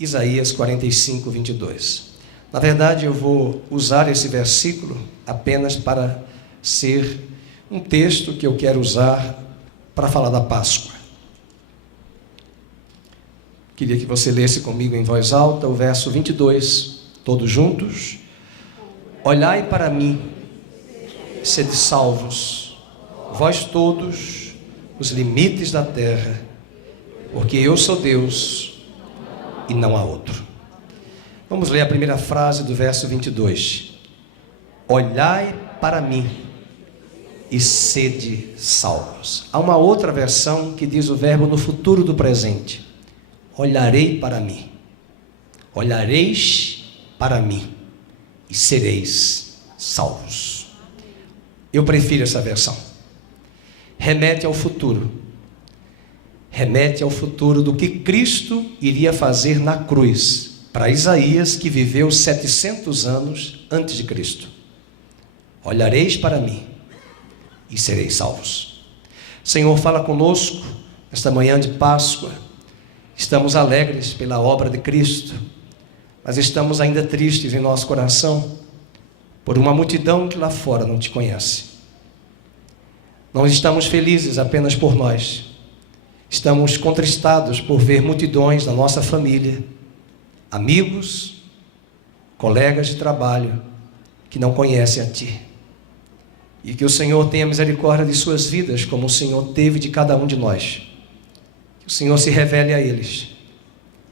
Isaías 45, 22. Na verdade, eu vou usar esse versículo apenas para ser um texto que eu quero usar para falar da Páscoa. Queria que você lesse comigo em voz alta o verso 22, todos juntos. Olhai para mim, sede salvos, vós todos, os limites da terra, porque eu sou Deus e não há outro. Vamos ler a primeira frase do verso 22. Olhai para mim e sede salvos. Há uma outra versão que diz o verbo no futuro do presente. Olharei para mim. Olhareis para mim e sereis salvos. Eu prefiro essa versão. Remete ao futuro. Remete ao futuro do que Cristo iria fazer na cruz, para Isaías, que viveu 700 anos antes de Cristo. Olhareis para mim e sereis salvos. Senhor, fala conosco esta manhã de Páscoa. Estamos alegres pela obra de Cristo, mas estamos ainda tristes em nosso coração por uma multidão que lá fora não te conhece. Não estamos felizes apenas por nós. Estamos contristados por ver multidões da nossa família, amigos, colegas de trabalho, que não conhecem a Ti. E que o Senhor tenha misericórdia de suas vidas, como o Senhor teve de cada um de nós. Que o Senhor se revele a eles.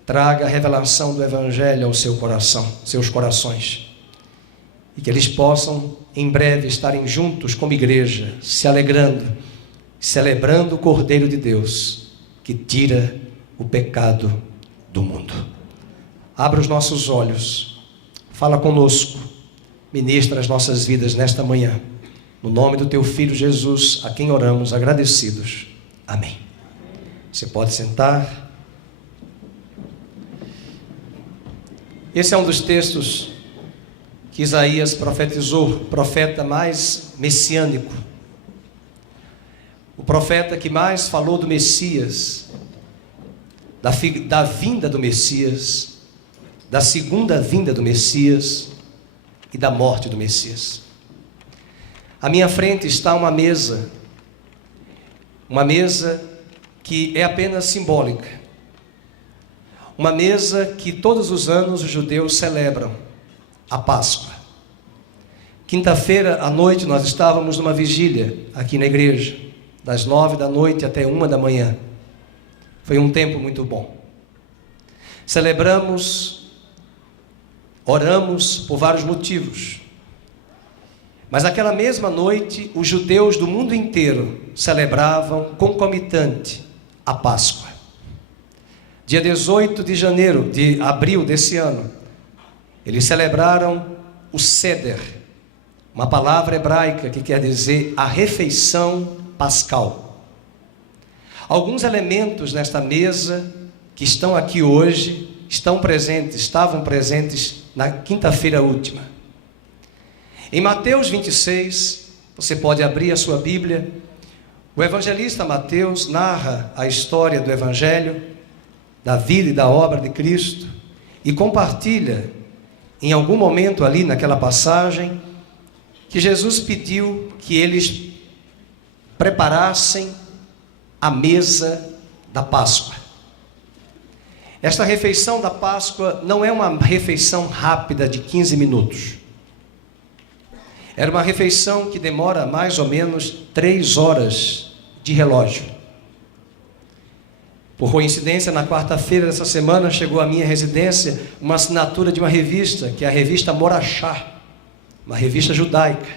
Traga a revelação do Evangelho ao seu coração, seus corações. E que eles possam, em breve, estarem juntos como igreja, se alegrando, celebrando o Cordeiro de Deus, que tira o pecado do mundo. Abra os nossos olhos, fala conosco, ministra as nossas vidas nesta manhã, no nome do Teu Filho Jesus, a quem oramos agradecidos. Amém. Você pode sentar. Esse é um dos textos que Isaías profetizou, profeta mais messiânico. O profeta que mais falou do Messias, da vinda do Messias, da segunda vinda do Messias e da morte do Messias. À minha frente está uma mesa que é apenas simbólica, uma mesa que todos os anos os judeus celebram, a Páscoa. Quinta-feira à noite nós estávamos numa vigília aqui na igreja, das 9 da noite até 1 da manhã. Foi um tempo muito bom. Celebramos, oramos por vários motivos. Mas naquela mesma noite, os judeus do mundo inteiro celebravam concomitante a Páscoa. Dia 18 de abril desse ano, eles celebraram o Seder, uma palavra hebraica que quer dizer a refeição pascal. Alguns elementos nesta mesa que estão aqui hoje estavam presentes na quinta-feira última. Em Mateus 26, você pode abrir a sua Bíblia, o evangelista Mateus narra a história do Evangelho, da vida e da obra de Cristo, e compartilha, em algum momento ali naquela passagem, que Jesus pediu que eles preparassem a mesa da Páscoa. Esta refeição da Páscoa não é uma refeição rápida de 15 minutos. Era uma refeição que demora mais ou menos 3 horas de relógio. Por coincidência, na quarta-feira dessa semana, chegou à minha residência uma assinatura de uma revista, que é a revista Morachá, uma revista judaica,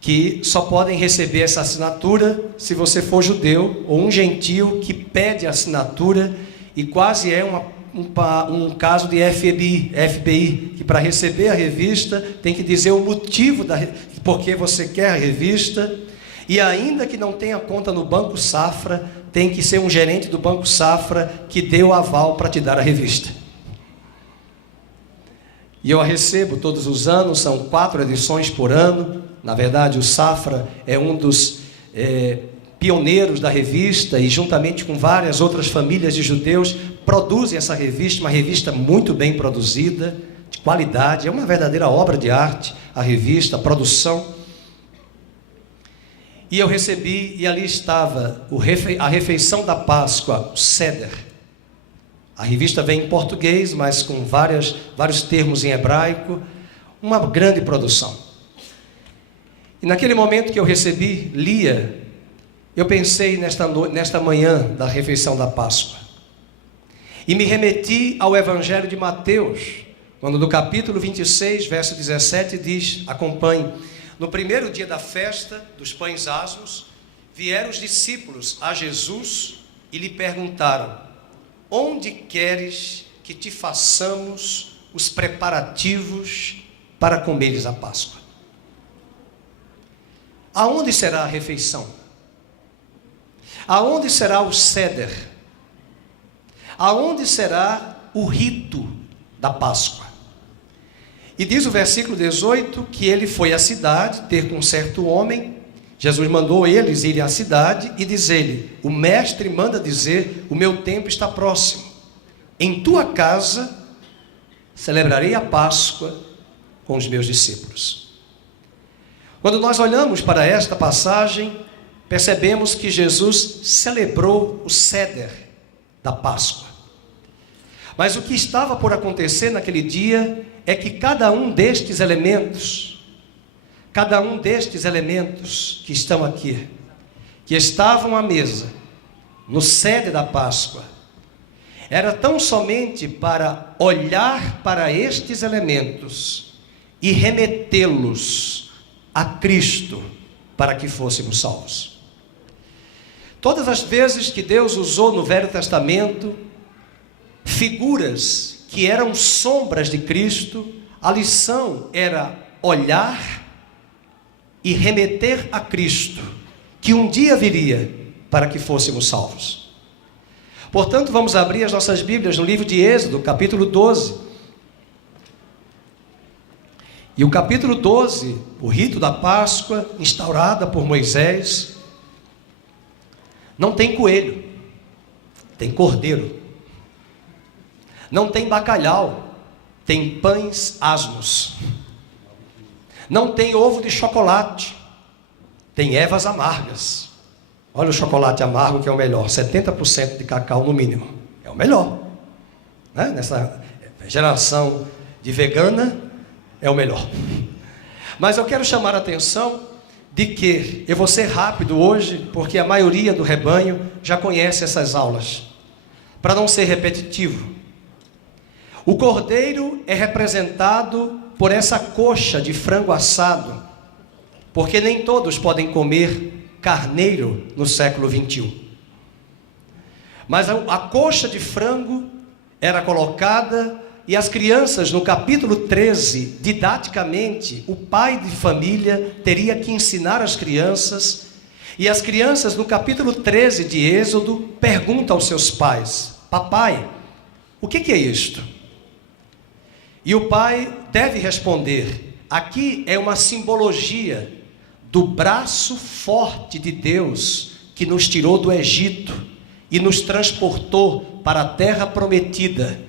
que só podem receber essa assinatura se você for judeu ou um gentio que pede a assinatura, e quase é um caso de FBI, que para receber a revista tem que dizer o motivo por que você quer a revista, E ainda que não tenha conta no Banco Safra, tem que ser um gerente do Banco Safra que deu aval para te dar a revista. E eu a recebo todos os anos, são 4 edições por ano. Na verdade, o Safra é um dos pioneiros da revista e, juntamente com várias outras famílias de judeus, produzem essa revista, uma revista muito bem produzida, de qualidade. É uma verdadeira obra de arte, a revista, a produção. E eu recebi, e ali estava a refeição da Páscoa, o Seder. A revista vem em português, mas com vários termos em hebraico, uma grande produção. E naquele momento que eu recebi, lia, eu pensei nesta manhã da refeição da Páscoa. E me remeti ao Evangelho de Mateus, quando no capítulo 26, verso 17, diz, acompanhe: no primeiro dia da festa dos pães asmos, vieram os discípulos a Jesus e lhe perguntaram: onde queres que te façamos os preparativos para comeres a Páscoa? Aonde será a refeição? Aonde será o Seder? Aonde será o rito da Páscoa? E diz o versículo 18 que ele foi à cidade ter com um certo homem. Jesus mandou eles irem à cidade e dizer-lhe: o mestre manda dizer, o meu tempo está próximo. Em tua casa celebrarei a Páscoa com os meus discípulos. Quando nós olhamos para esta passagem, percebemos que Jesus celebrou o Seder da Páscoa. Mas o que estava por acontecer naquele dia é que cada um destes elementos que estão aqui, que estavam à mesa, no Seder da Páscoa, era tão somente para olhar para estes elementos e remetê-los a Cristo, para que fôssemos salvos. Todas as vezes que Deus usou no Velho Testamento figuras que eram sombras de Cristo, a lição era olhar e remeter a Cristo, que um dia viria para que fôssemos salvos. Portanto, vamos abrir as nossas Bíblias no livro de Êxodo, capítulo 12. E o capítulo 12, o rito da Páscoa, instaurada por Moisés, não tem coelho, tem cordeiro. Não tem bacalhau, tem pães asmos. Não tem ovo de chocolate, tem ervas amargas. Olha o chocolate amargo que é o melhor, 70% de cacau no mínimo. É o melhor, né? Nessa geração de vegana, é o melhor. Mas eu quero chamar a atenção de que, eu vou ser rápido hoje, porque a maioria do rebanho já conhece essas aulas, para não ser repetitivo. O cordeiro é representado por essa coxa de frango assado, porque nem todos podem comer carneiro no século 21. Mas a coxa de frango era colocada, e as crianças, no capítulo 13, didaticamente, o pai de família teria que ensinar as crianças, e as crianças, no capítulo 13 de Êxodo, perguntam aos seus pais: papai, o que é isto? E o pai deve responder: aqui é uma simbologia do braço forte de Deus que nos tirou do Egito e nos transportou para a terra prometida,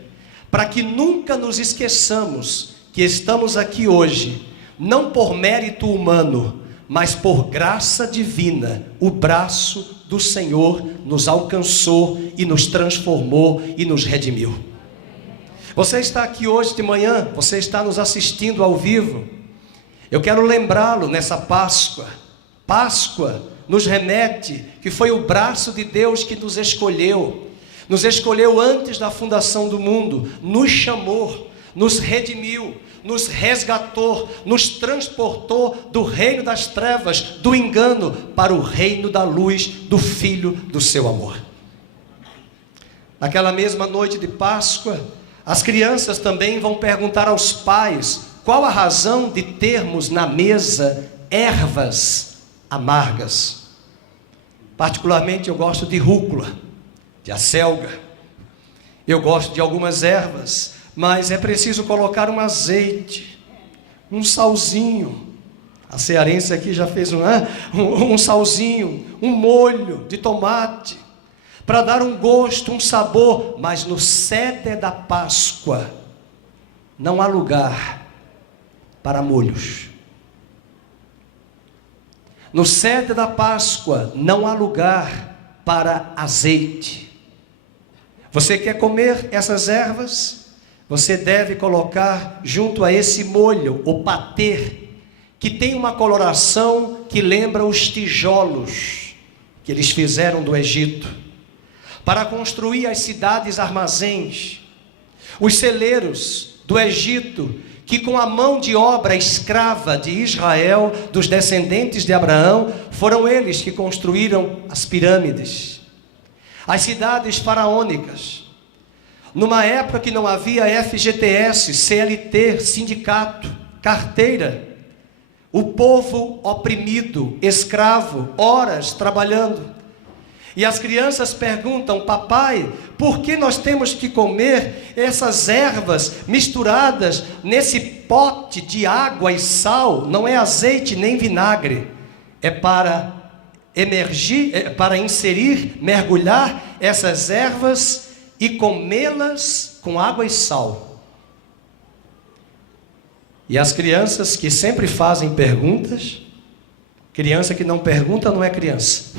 para que nunca nos esqueçamos que estamos aqui hoje, não por mérito humano, mas por graça divina. O braço do Senhor nos alcançou e nos transformou e nos redimiu. Você está aqui hoje de manhã, você está nos assistindo ao vivo. Eu quero lembrá-lo nessa Páscoa. Páscoa nos remete que foi o braço de Deus que nos escolheu antes da fundação do mundo, nos chamou, nos redimiu, nos resgatou, nos transportou do reino das trevas, do engano, para o reino da luz do Filho do seu amor. Naquela mesma noite de Páscoa, as crianças também vão perguntar aos pais qual a razão de termos na mesa ervas amargas. Particularmente eu gosto de rúcula, de acelga. Eu gosto de algumas ervas, mas é preciso colocar um azeite, um salzinho. A cearense aqui já fez um salzinho, um molho de tomate, para dar um gosto, um sabor. Mas no ceder da Páscoa não há lugar para molhos. No ceder da Páscoa não há lugar para azeite. Você quer comer essas ervas? Você deve colocar junto a esse molho, o patê, que tem uma coloração que lembra os tijolos que eles fizeram do Egito, para construir as cidades armazéns, os celeiros do Egito, que com a mão de obra escrava de Israel, dos descendentes de Abraão, foram eles que construíram as pirâmides, as cidades faraônicas. Numa época que não havia FGTS, CLT, sindicato, carteira, o povo oprimido, escravo, horas trabalhando. E as crianças perguntam: papai, por que nós temos que comer essas ervas misturadas nesse pote de água e sal? Não é azeite nem vinagre, é para inserir, mergulhar essas ervas e comê-las com água e sal. E as crianças que sempre fazem perguntas, criança que não pergunta não é criança.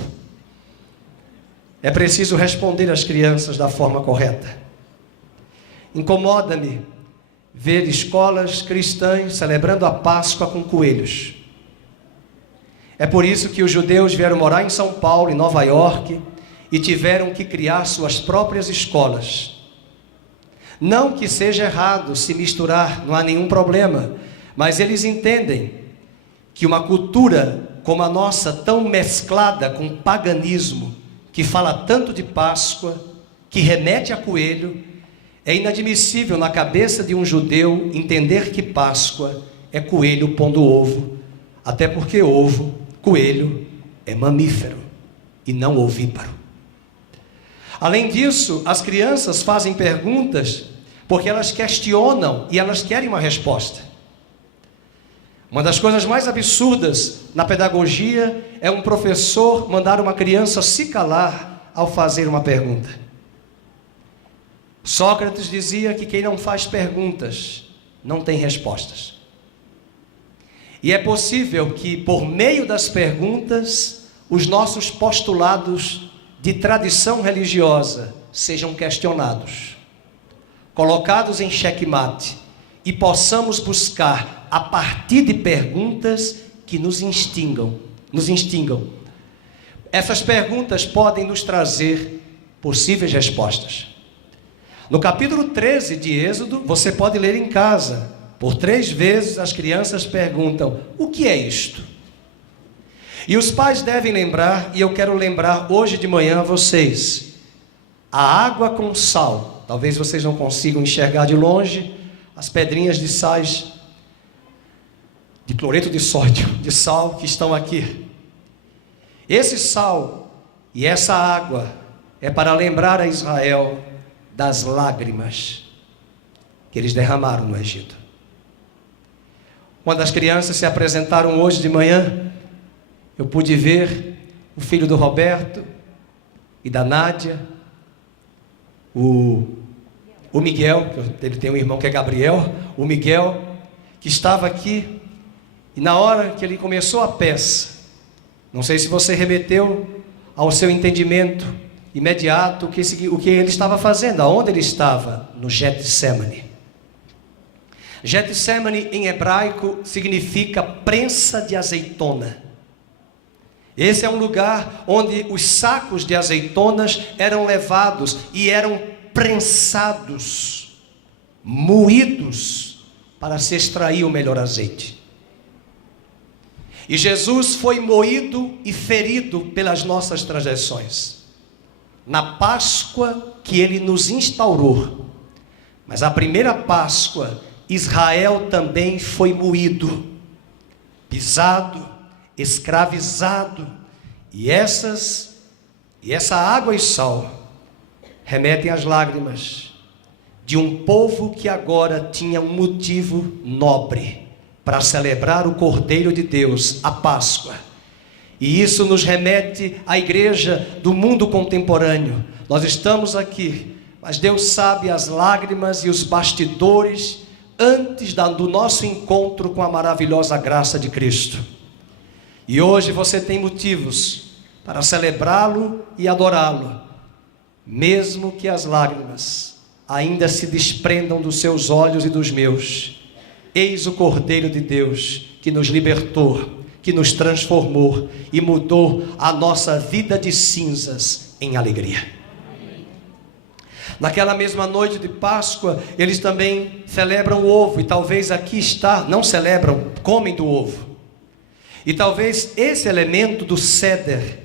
É preciso responder às crianças da forma correta. Incomoda-me ver escolas cristãs celebrando a Páscoa com coelhos. É por isso que os judeus vieram morar em São Paulo, em Nova York, e tiveram que criar suas próprias escolas. Não que seja errado se misturar, não há nenhum problema, mas eles entendem que uma cultura como a nossa, tão mesclada com paganismo, que fala tanto de Páscoa, que remete a coelho, é inadmissível na cabeça de um judeu entender que Páscoa é coelho pondo ovo, até porque coelho é mamífero e não ovíparo. Além disso, as crianças fazem perguntas porque elas questionam e elas querem uma resposta. Uma das coisas mais absurdas na pedagogia é um professor mandar uma criança se calar ao fazer uma pergunta. Sócrates dizia que quem não faz perguntas não tem respostas. E é possível que, por meio das perguntas, os nossos postulados de tradição religiosa sejam questionados, colocados em xeque-mate, e possamos buscar, a partir de perguntas que nos instigam. Essas perguntas podem nos trazer possíveis respostas. No capítulo 13 de Êxodo, você pode ler em casa. Por 3 vezes as crianças perguntam: o que é isto? E os pais devem lembrar, e eu quero lembrar hoje de manhã a vocês: a água com sal. Talvez vocês não consigam enxergar de longe as pedrinhas de sais, de cloreto de sódio, de sal que estão aqui. Esse sal e essa água é para lembrar a Israel das lágrimas que eles derramaram no Egito. Quando as crianças se apresentaram hoje de manhã, eu pude ver o filho do Roberto e da Nádia, o Miguel, ele tem um irmão que é Gabriel, o Miguel, que estava aqui, e na hora que ele começou a peça, não sei se você remeteu ao seu entendimento imediato o que ele estava fazendo, aonde ele estava? No Getsemane. Getsemane em hebraico significa prensa de azeitona. Esse é um lugar onde os sacos de azeitonas eram levados e eram prensados, moídos, para se extrair o melhor azeite. E Jesus foi moído e ferido pelas nossas transgressões, na Páscoa que ele nos instaurou. Mas a primeira Páscoa, Israel também foi moído, pisado, escravizado. E essa água e sal remetem às lágrimas de um povo que agora tinha um motivo nobre para celebrar o Cordeiro de Deus, a Páscoa. E isso nos remete à igreja do mundo contemporâneo. Nós estamos aqui, mas Deus sabe as lágrimas e os bastidores antes do nosso encontro com a maravilhosa graça de Cristo. E hoje você tem motivos para celebrá-lo e adorá-lo, mesmo que as lágrimas ainda se desprendam dos seus olhos e dos meus. Eis o Cordeiro de Deus que nos libertou, que nos transformou e mudou a nossa vida de cinzas em alegria. Naquela mesma noite de Páscoa, eles também celebram o ovo, e talvez aqui está, não celebram, comem do ovo. E talvez esse elemento do ceder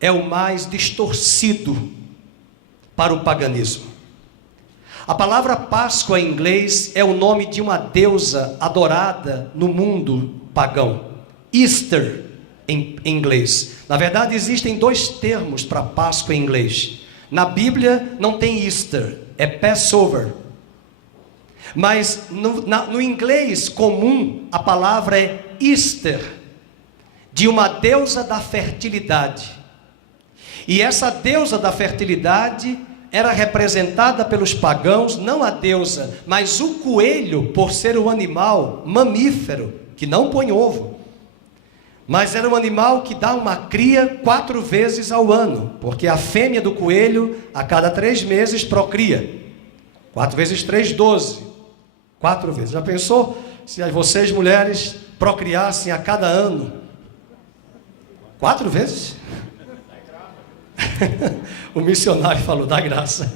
é o mais distorcido para o paganismo. A palavra Páscoa em inglês é o nome de uma deusa adorada no mundo pagão. Easter em inglês. Na verdade existem dois termos para Páscoa em inglês. Na Bíblia não tem Easter, é Passover. Mas no inglês comum a palavra é Easter, de uma deusa da fertilidade. E essa deusa da fertilidade era representada pelos pagãos, não a deusa, mas o coelho, por ser um animal mamífero, que não põe ovo. Mas era um animal que dá uma cria 4 vezes ao ano, porque a fêmea do coelho, a cada 3 meses, procria. 4 vezes 3, 12. 4 vezes. Já pensou se vocês, mulheres, procriassem a cada ano? 4 vezes? O missionário falou, dá graça.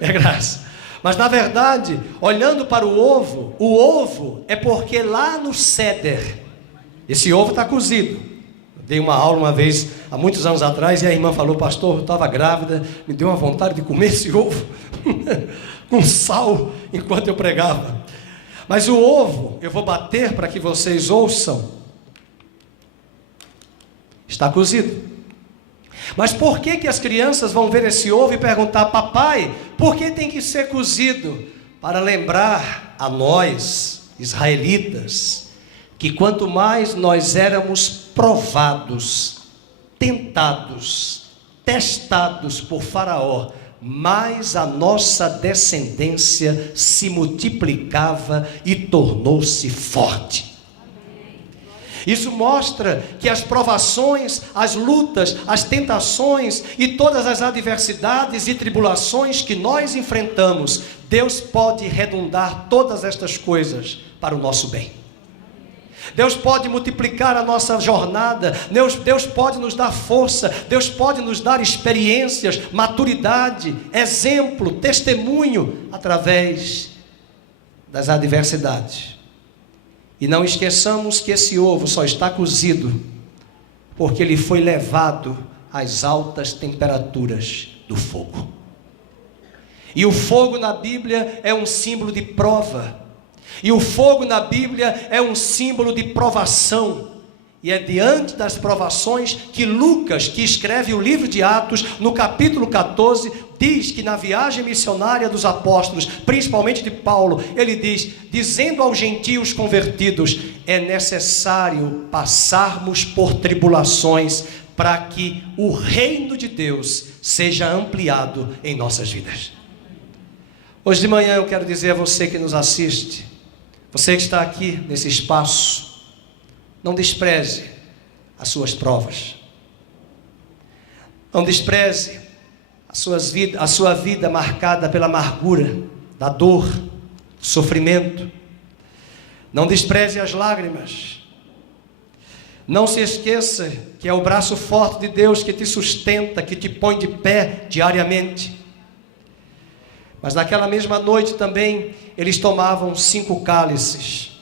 É graça. Mas na verdade, olhando para o ovo é porque lá no ceder, esse ovo está cozido. Eu dei uma aula uma vez, há muitos anos atrás, e a irmã falou, pastor, eu estava grávida, me deu uma vontade de comer esse ovo com sal enquanto eu pregava. Mas o ovo, eu vou bater para que vocês ouçam, está cozido. Mas por que as crianças vão ver esse ovo e perguntar, papai, por que tem que ser cozido? Para lembrar a nós, israelitas, que quanto mais nós éramos provados, tentados, testados por Faraó, mais a nossa descendência se multiplicava e tornou-se forte. Isso mostra que as provações, as lutas, as tentações e todas as adversidades e tribulações que nós enfrentamos, Deus pode redundar todas estas coisas para o nosso bem. Deus pode multiplicar a nossa jornada, Deus pode nos dar força, Deus pode nos dar experiências, maturidade, exemplo, testemunho, através das adversidades. E não esqueçamos que esse ovo só está cozido porque ele foi levado às altas temperaturas do fogo. E o fogo na Bíblia é um símbolo de prova. E o fogo na Bíblia é um símbolo de provação. E é diante das provações que Lucas, que escreve o livro de Atos, no capítulo 14, diz que na viagem missionária dos apóstolos, principalmente de Paulo, ele diz, dizendo aos gentios convertidos, é necessário passarmos por tribulações para que o reino de Deus seja ampliado em nossas vidas. Hoje de manhã eu quero dizer a você que nos assiste, você que está aqui nesse espaço, não despreze as suas provas. Não despreze a sua vida marcada pela amargura, da dor, do sofrimento. Não despreze as lágrimas. Não se esqueça que é o braço forte de Deus que te sustenta, que te põe de pé diariamente. Mas naquela mesma noite também, eles tomavam 5 cálices.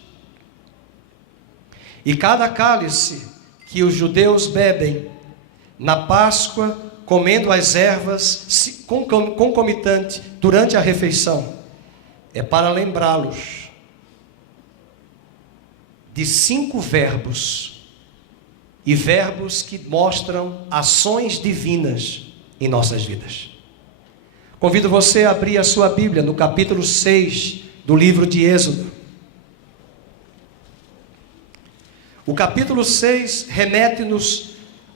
E cada cálice que os judeus bebem na Páscoa, comendo as ervas concomitante durante a refeição, é para lembrá-los de 5 verbos e verbos que mostram ações divinas em nossas vidas. Convido você a abrir a sua Bíblia no capítulo 6 do livro de Êxodo. O capítulo 6 remete-nos,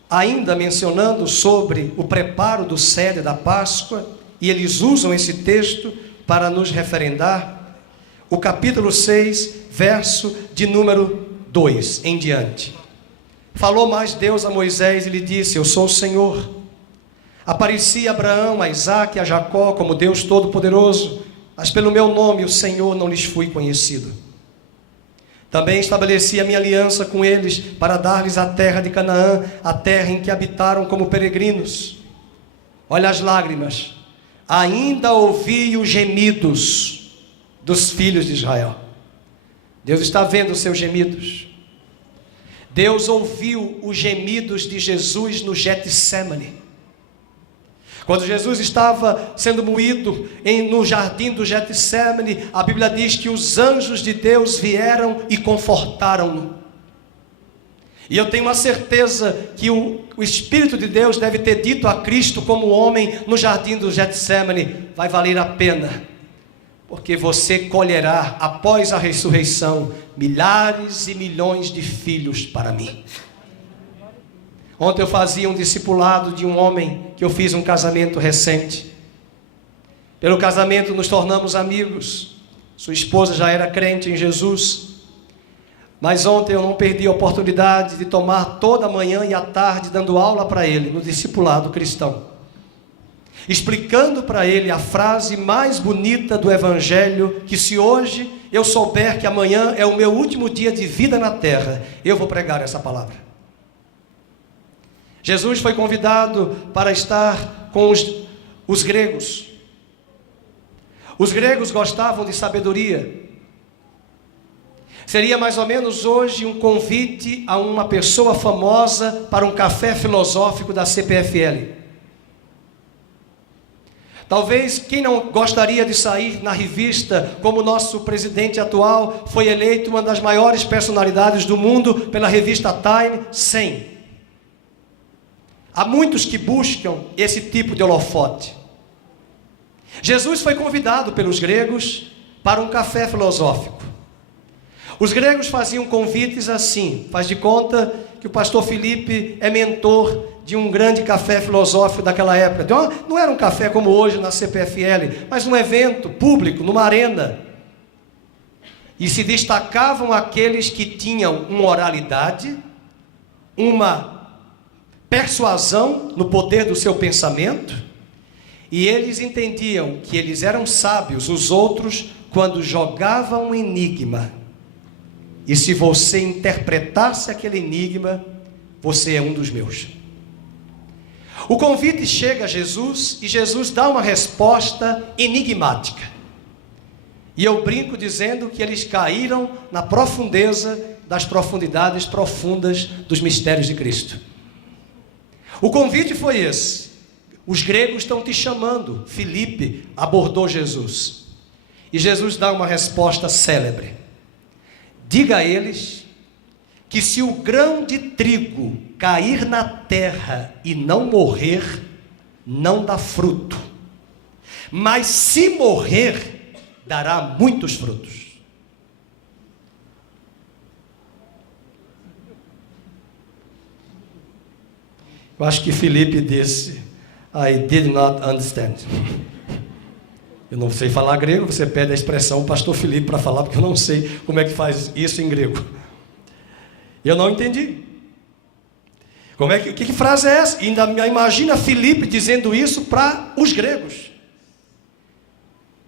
ainda mencionando sobre o preparo do céder da Páscoa, e eles usam esse texto para nos referendar. O capítulo 6, verso de número 2 em diante. Falou mais Deus a Moisés e lhe disse: eu sou o Senhor. Apareci a Abraão, a Isaque e a Jacó como Deus Todo-Poderoso, mas pelo meu nome, o Senhor, não lhes fui conhecido. Também estabeleci a minha aliança com eles para dar-lhes a terra de Canaã, a terra em que habitaram como peregrinos. Olha as lágrimas. Ainda ouvi os gemidos dos filhos de Israel. Deus está vendo os seus gemidos. Deus ouviu os gemidos de Jesus no Getsemane. Quando Jesus estava sendo moído no jardim do Getsemane, a Bíblia diz que os anjos de Deus vieram e confortaram-no. E eu tenho uma certeza que o Espírito de Deus deve ter dito a Cristo como homem no jardim do Getsemane: vai valer a pena, porque você colherá após a ressurreição milhares e milhões de filhos para mim. Ontem eu fazia um discipulado de um homem que eu fiz um casamento recente. Pelo casamento nos tornamos amigos. Sua esposa já era crente em Jesus. Mas ontem eu não perdi a oportunidade de tomar toda a manhã e a tarde dando aula para ele no discipulado cristão, explicando para ele a frase mais bonita do Evangelho, que se hoje eu souber que amanhã é o meu último dia de vida na terra, eu vou pregar essa palavra. Jesus foi convidado para estar com os gregos. Os gregos gostavam de sabedoria. Seria mais ou menos hoje um convite a uma pessoa famosa para um café filosófico da CPFL. Talvez quem não gostaria de sair na revista, como o nosso presidente atual foi eleito uma das maiores personalidades do mundo pela revista Time 100. Há muitos que buscam esse tipo de holofote. Jesus foi convidado pelos gregos para um café filosófico. Os gregos faziam convites assim. Faz de conta que o pastor Felipe é mentor de um grande café filosófico daquela época. Não era um café como hoje na CPFL, mas um evento público, numa arena. E se destacavam aqueles que tinham uma oralidade, uma persuasão no poder do seu pensamento, e eles entendiam que eles eram sábios, os outros, quando jogavam um enigma, e se você interpretasse aquele enigma, você é um dos meus. O convite chega a Jesus, e Jesus dá uma resposta enigmática, e eu brinco dizendo que eles caíram na profundeza das profundidades profundas dos mistérios de Cristo. O convite foi esse: os gregos estão te chamando. Filipe abordou Jesus, e Jesus dá uma resposta célebre: diga a eles que se o grão de trigo cair na terra e não morrer, não dá fruto, mas se morrer, dará muitos frutos. Eu acho que Filipe disse: I did not understand. Eu não sei falar grego, você pede a expressão pastor Filipe para falar, porque eu não sei como é que faz isso em grego. Eu não entendi. Que frase é essa? Ainda imagina Filipe dizendo isso para os gregos.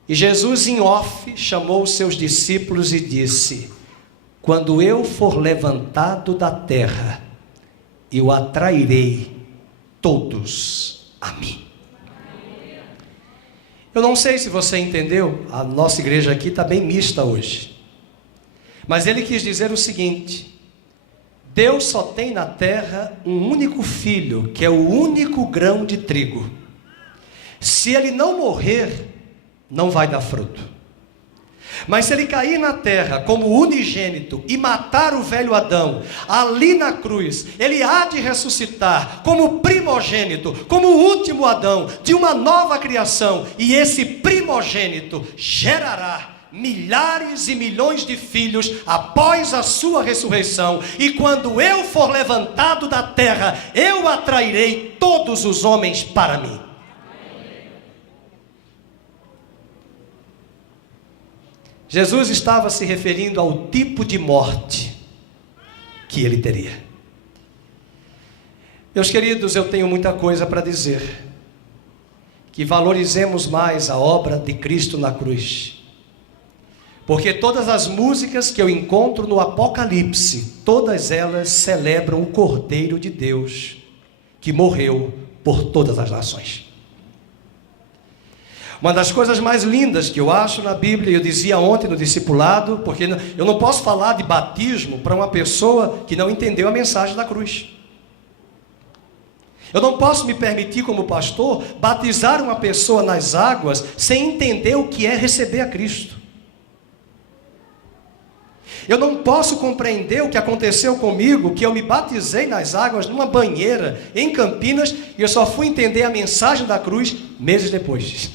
E Jesus em off chamou os seus discípulos e disse: quando eu for levantado da terra, eu atrairei todos a mim. Eu não sei se você entendeu, a nossa igreja aqui está bem mista hoje, mas ele quis dizer o seguinte: Deus só tem na terra um único filho, que é o único grão de trigo. Se ele não morrer, não vai dar fruto. Mas se ele cair na terra como unigênito e matar o velho Adão, ali na cruz, ele há de ressuscitar como primogênito, como o último Adão, de uma nova criação. E esse primogênito gerará milhares e milhões de filhos após a sua ressurreição. E quando eu for levantado da terra, eu atrairei todos os homens para mim. Jesus estava se referindo ao tipo de morte que ele teria. Meus queridos, eu tenho muita coisa para dizer. Que valorizemos mais a obra de Cristo na cruz. Porque todas as músicas que eu encontro no Apocalipse, todas elas celebram o Cordeiro de Deus, que morreu por todas as nações. Uma das coisas mais lindas que eu acho na Bíblia, eu dizia ontem no discipulado, porque eu não posso falar de batismo para uma pessoa que não entendeu a mensagem da cruz. Eu não posso me permitir, como pastor, batizar uma pessoa nas águas sem entender o que é receber a Cristo. Eu não posso compreender o que aconteceu comigo, que eu me batizei nas águas numa banheira em Campinas e eu só fui entender a mensagem da cruz meses depois.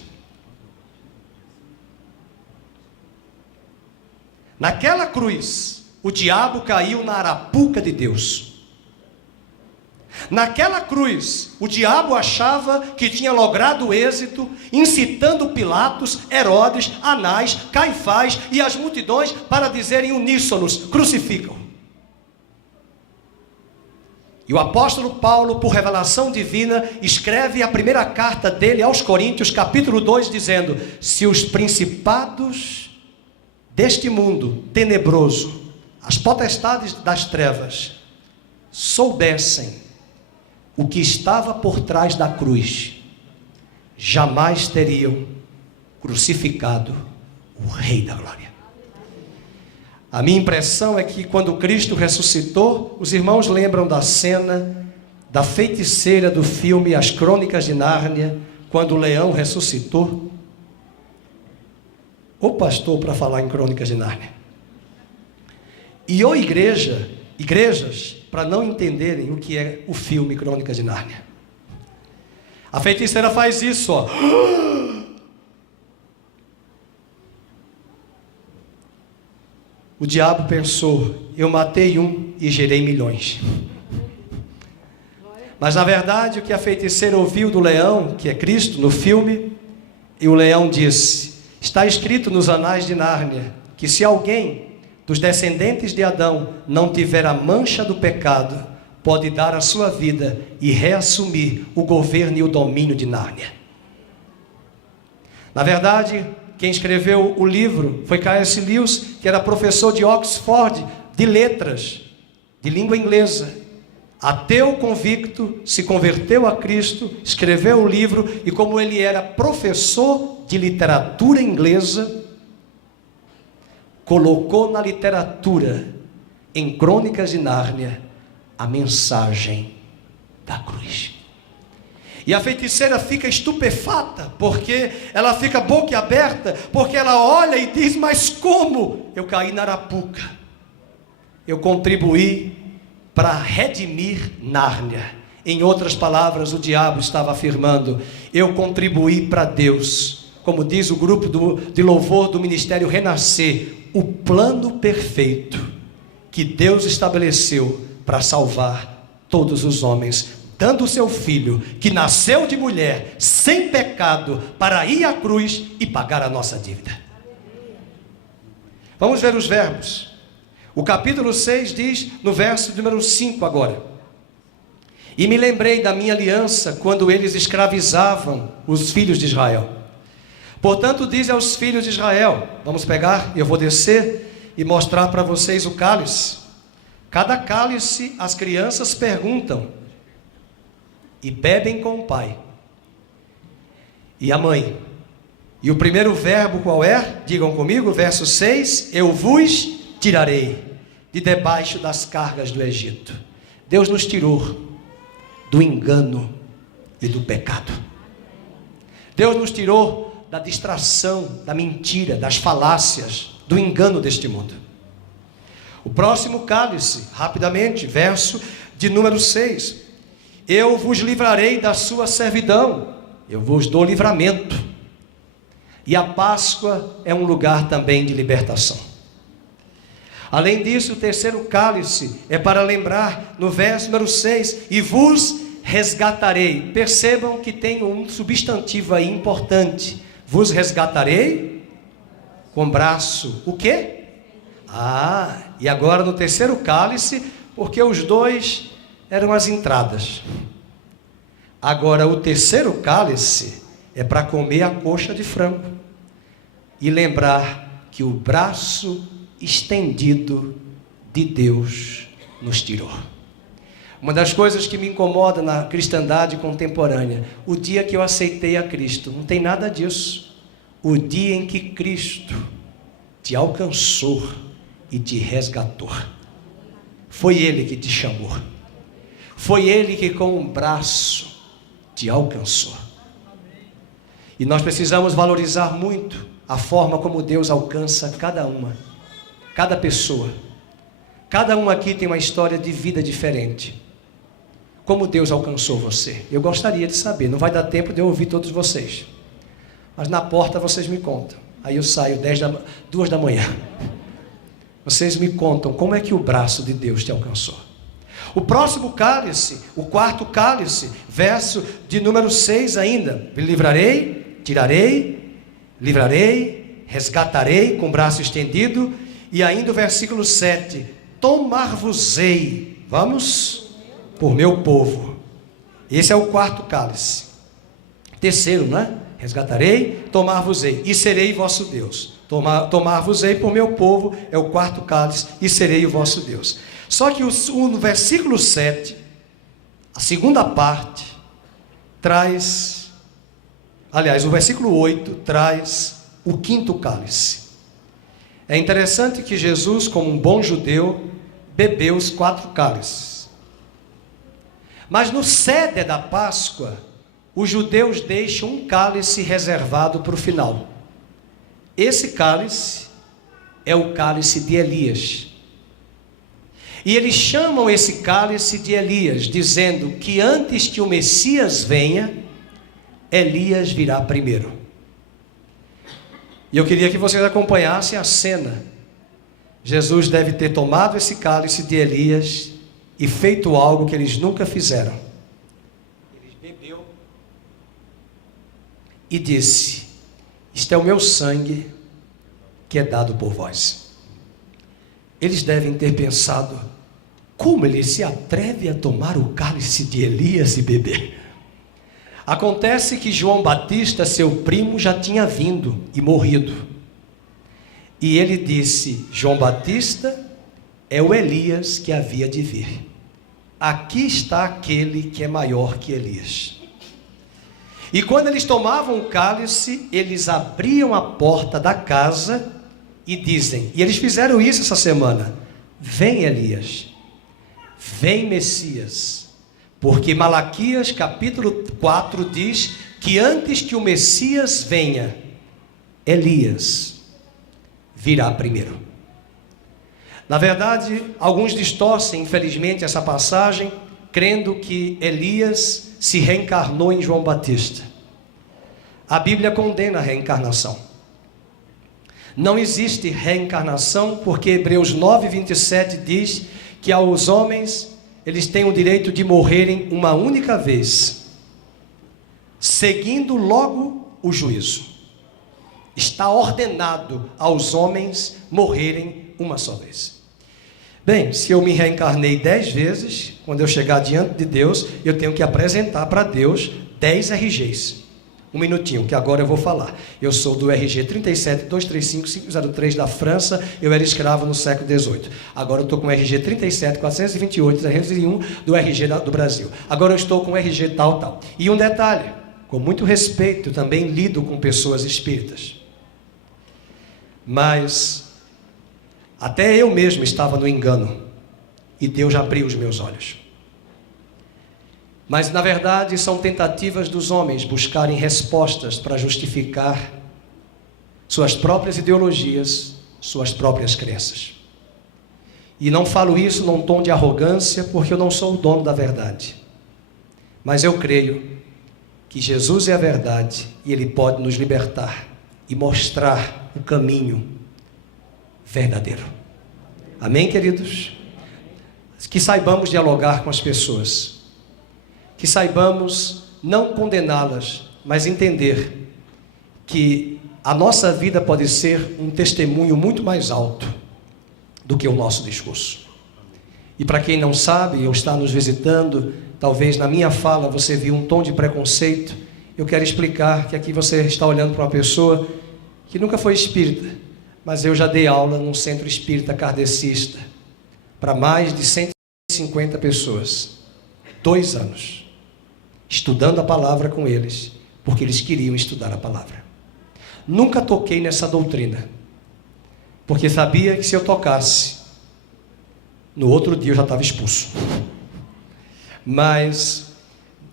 Naquela cruz, o diabo caiu na arapuca de Deus. Naquela cruz, o diabo achava que tinha logrado êxito, incitando Pilatos, Herodes, Anás, Caifás e as multidões para dizerem uníssonos: crucificam. E o apóstolo Paulo, por revelação divina, escreve a primeira carta dele aos Coríntios, capítulo 2, dizendo: se os principados deste mundo tenebroso, as potestades das trevas, soubessem o que estava por trás da cruz, jamais teriam crucificado o Rei da Glória. A minha impressão é que quando Cristo ressuscitou, os irmãos lembram da cena da feiticeira do filme As Crônicas de Nárnia, quando o leão ressuscitou. O pastor para falar em Crônicas de Nárnia. E igrejas para não entenderem o que é o filme Crônicas de Nárnia. A feiticeira faz isso, ó. O diabo pensou: eu matei um e gerei milhões. Mas na verdade o que a feiticeira ouviu do leão, que é Cristo, no filme, e o leão disse: está escrito nos anais de Nárnia, que se alguém dos descendentes de Adão não tiver a mancha do pecado, pode dar a sua vida e reassumir o governo e o domínio de Nárnia. Na verdade, quem escreveu o livro foi C.S. Lewis, que era professor de Oxford, de letras, de língua inglesa. Ateu convicto, se converteu a Cristo, escreveu o livro, e como ele era professor de literatura inglesa, colocou na literatura, em Crônicas de Nárnia, a mensagem da cruz. E a feiticeira fica estupefata, porque ela fica boquiaberta, porque ela olha e diz: mas como? Eu caí na arapuca, eu contribuí para redimir Nárnia. Em outras palavras, o diabo estava afirmando: eu contribuí para Deus, como diz o grupo de louvor do Ministério Renascer, o plano perfeito que Deus estabeleceu para salvar todos os homens, dando o seu filho, que nasceu de mulher, sem pecado, para ir à cruz e pagar a nossa dívida. Vamos ver os verbos. O capítulo 6 diz, no verso número 5 agora: e me lembrei da minha aliança, quando eles escravizavam os filhos de Israel. Portanto, diz aos filhos de Israel, vamos pegar, eu vou descer e mostrar para vocês o cálice. Cada cálice as crianças perguntam e bebem com o pai e a mãe. E o primeiro verbo qual é? Digam comigo, verso 6: eu vos tirarei de debaixo das cargas do Egito. Deus nos tirou do engano e do pecado. Deus nos tirou da distração, da mentira, das falácias, do engano deste mundo. O próximo cálice, rapidamente, verso de número 6. Eu vos livrarei da sua servidão, eu vos dou livramento. E a Páscoa é um lugar também de libertação. Além disso, o terceiro cálice é para lembrar, no verso número 6, e vos resgatarei. Percebam que tem um substantivo aí importante. Vos resgatarei com braço, o quê? E agora no terceiro cálice, porque os dois eram as entradas. Agora o terceiro cálice é para comer a coxa de frango e lembrar que o braço estendido de Deus nos tirou. Uma das coisas que me incomoda na cristandade contemporânea, o dia que eu aceitei a Cristo, não tem nada disso. O dia em que Cristo te alcançou e te resgatou. Foi Ele que te chamou. Foi Ele que com um braço te alcançou. E nós precisamos valorizar muito a forma como Deus alcança cada pessoa. Cada um aqui tem uma história de vida diferente. Como Deus alcançou você? Eu gostaria de saber, não vai dar tempo de eu ouvir todos vocês. Mas na porta vocês me contam. Aí eu saio 2 da manhã. Vocês me contam como é que o braço de Deus te alcançou. O próximo cálice, o quarto cálice, verso de número 6 ainda. Livrarei, tirarei, livrarei, resgatarei com o braço estendido. E ainda o versículo 7. Tomar-vos-ei, vamos, por meu povo. Esse é o quarto cálice. Terceiro, não é? Resgatarei, tomar-vos-ei, e serei vosso Deus. Tomar-vos-ei por meu povo, é o quarto cálice, e serei o vosso Deus. Só que no versículo 7, a segunda parte, traz, aliás, o versículo 8 traz o quinto cálice. É interessante que Jesus, como um bom judeu, bebeu os 4 cálices. Mas no ceder da Páscoa, os judeus deixam um cálice reservado para o final. Esse cálice é o cálice de Elias. E eles chamam esse cálice de Elias, dizendo que antes que o Messias venha, Elias virá primeiro. E eu queria que vocês acompanhassem a cena. Jesus deve ter tomado esse cálice de Elias e feito algo que eles nunca fizeram. Ele bebeu e disse: isto é o meu sangue que é dado por vós. Eles devem ter pensado: como ele se atreve a tomar o cálice de Elias e beber? Acontece que João Batista, seu primo, já tinha vindo e morrido. E ele disse: João Batista é o Elias que havia de vir. Aqui está aquele que é maior que Elias. E quando eles tomavam o cálice, eles abriam a porta da casa e dizem, e eles fizeram isso essa semana: vem Elias, vem Messias, porque Malaquias capítulo 4 diz que antes que o Messias venha, Elias virá primeiro. Na verdade, alguns distorcem, infelizmente, essa passagem, crendo que Elias se reencarnou em João Batista. A Bíblia condena a reencarnação. Não existe reencarnação, porque Hebreus 9:27 diz que aos homens, eles têm o direito de morrerem uma única vez, seguindo logo o juízo. Está ordenado aos homens morrerem uma só vez. Bem, se eu me reencarnei 10 vezes, quando eu chegar diante de Deus, eu tenho que apresentar para Deus 10 RGs. Um minutinho, que agora eu vou falar. Eu sou do RG 37235503 da França, eu era escravo no século XVIII. Agora eu estou com o RG 37428 do RG do Brasil. Agora eu estou com o RG tal. E um detalhe, com muito respeito, também lido com pessoas espíritas. Mas até eu mesmo estava no engano, e Deus abriu os meus olhos. Mas na verdade são tentativas dos homens buscarem respostas para justificar suas próprias ideologias, suas próprias crenças. E não falo isso num tom de arrogância, porque eu não sou o dono da verdade. Mas eu creio que Jesus é a verdade e Ele pode nos libertar e mostrar o caminho verdadeiro. Amém, queridos? Que saibamos dialogar com as pessoas, que saibamos não condená-las, mas entender que a nossa vida pode ser um testemunho muito mais alto do que o nosso discurso. E para quem não sabe, ou está nos visitando, talvez na minha fala você viu um tom de preconceito. Eu quero explicar que aqui você está olhando para uma pessoa que nunca foi espírita, mas eu já dei aula num centro espírita kardecista para mais de 150 pessoas, 2 anos, estudando a palavra com eles, porque eles queriam estudar a palavra. Nunca toquei nessa doutrina, porque sabia que se eu tocasse, no outro dia eu já estava expulso. Mas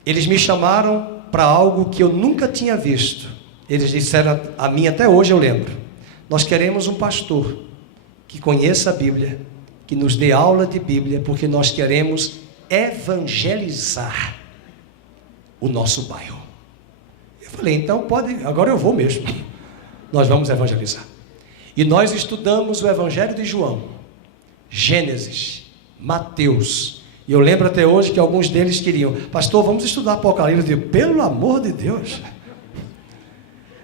eles me chamaram para algo que eu nunca tinha visto. Eles disseram a mim, até hoje eu lembro: nós queremos um pastor que conheça a Bíblia, que nos dê aula de Bíblia, porque nós queremos evangelizar o nosso bairro. Eu falei, então pode, agora eu vou mesmo. Nós vamos evangelizar. E nós estudamos o Evangelho de João, Gênesis, Mateus. E eu lembro até hoje que alguns deles queriam: pastor, vamos estudar Apocalipse. Eu digo, pelo amor de Deus.